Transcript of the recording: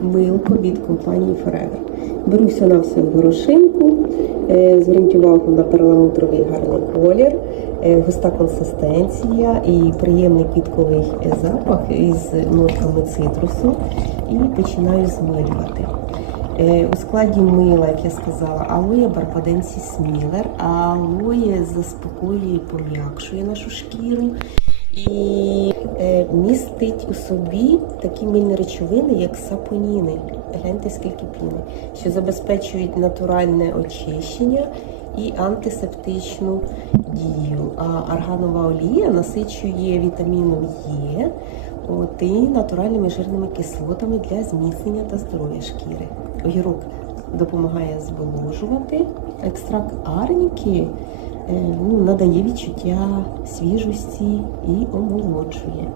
милко від компанії Forever. Беру все на всю горошинку, е, зверніть увагу на перламутровий гарний колір, е, густа консистенція і приємний квітковий запах із нотками цитрусу. І починаю змилювати. Е, У складі мила, як я сказала, алоє барбаденсіс мілер, а алоє заспокоює і пом'якшує нашу шкіру і містить у собі такі мильні речовини, як сапоніни. Гляньте, скільки піни, що забезпечують натуральне очищення і антисептичну дію. А арганова олія насичує вітаміном Е от, і натуральними жирними кислотами для зміцнення та здоров'я шкіри. Огірок допомагає зволожувати. Екстракт арніки е, надає відчуття свіжості і омолоджує.